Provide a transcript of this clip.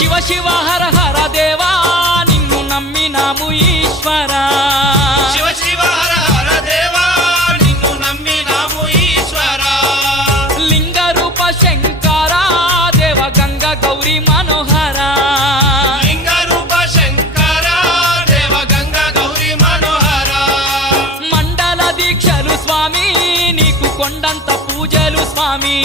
శివ శివ హర హర దేవా నిన్ను నమ్మినాము ఈశ్వరా శివ శివ హర హర దేవా నిన్ను నమ్మినాము ఈశ్వరా లింగ రూప శంకర దేవ గంగ గౌరీ మనోహర లింగ రూప శంకర దేవ గంగ గౌరీ మనోహర మండల దీక్షలు స్వామి నీకు కొండంత పూజలు స్వామి